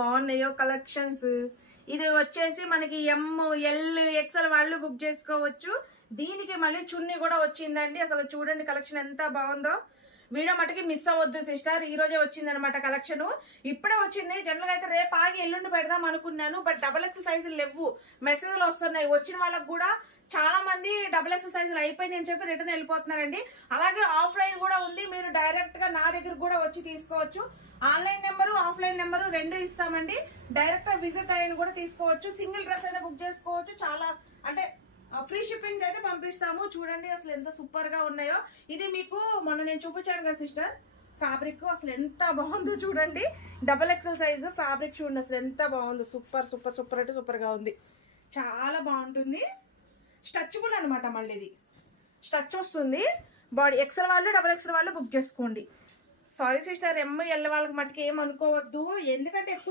బాగున్నాయో కలెక్షన్స్. ఇది వచ్చేసి మనకి ఎం, ఎల్, ఎక్స్ఎల్ వాళ్ళు బుక్ చేసుకోవచ్చు. దీనికి మళ్ళీ చున్నీ కూడా వచ్చిందండి. అసలు చూడండి కలెక్షన్ ఎంత బాగుందో. వీడియో మటుకి మిస్ అవ్వద్దు సిస్టర్. ఈ రోజే వచ్చింది అనమాట కలెక్షన్. ఇప్పుడే వచ్చింది. జనరల్ గా అయితే రేపు ఆగి ఎల్లుండి పెడదాం అనుకున్నాను. బట్ డబల్ ఎక్స్ సైజులు లేవు. మెసేజ్లు వస్తున్నాయి. వచ్చిన వాళ్ళకి కూడా చాలా మంది డబుల్ ఎక్స్ సైజులు అయిపోయింది అని చెప్పి రిటర్న్ వెళ్ళిపోతున్నారండి. అలాగే ఆఫ్లైన్ కూడా ఉంది. మీరు డైరెక్ట్ గా నా దగ్గర కూడా వచ్చి తీసుకోవచ్చు. ఆన్లైన్ నెంబరు, ఆఫ్లైన్ నెంబరు రెండు ఇస్తామండి. డైరెక్ట్ గా విజిట్ అయ్యి కూడా తీసుకోవచ్చు. సింగిల్ డ్రెస్ అయినా బుక్ చేసుకోవచ్చు. చాలా అంటే ఫ్రీ షిప్పింగ్ అయితే పంపిస్తాము. చూడండి అసలు ఎంత సూపర్ గా ఉన్నాయో. ఇది మీకు మొన్న నేను చూపించాను కదా సిస్టర్, ఫ్యాబ్రిక్ అసలు ఎంత బాగుందో చూడండి. డబల్ ఎక్స్ఎల్ సైజు ఫ్యాబ్రిక్ చూడండి అసలు ఎంత బాగుందో. సూపర్ సూపర్ సూపర్ అంటే సూపర్ గా ఉంది. చాలా బాగుంటుంది. స్ట్రెచబుల్ అనమాట. మళ్ళీ ఇది స్ట్రెచ్ వస్తుంది. బాడీ ఎక్స్ఎల్ వాళ్ళు, డబల్ ఎక్స్ఎల్ వాళ్ళు బుక్ చేసుకోండి. సారీ సిస్టర్, ఎల్ వాళ్ళకి మట్టుకు ఏమనుకోవద్దు. ఎందుకంటే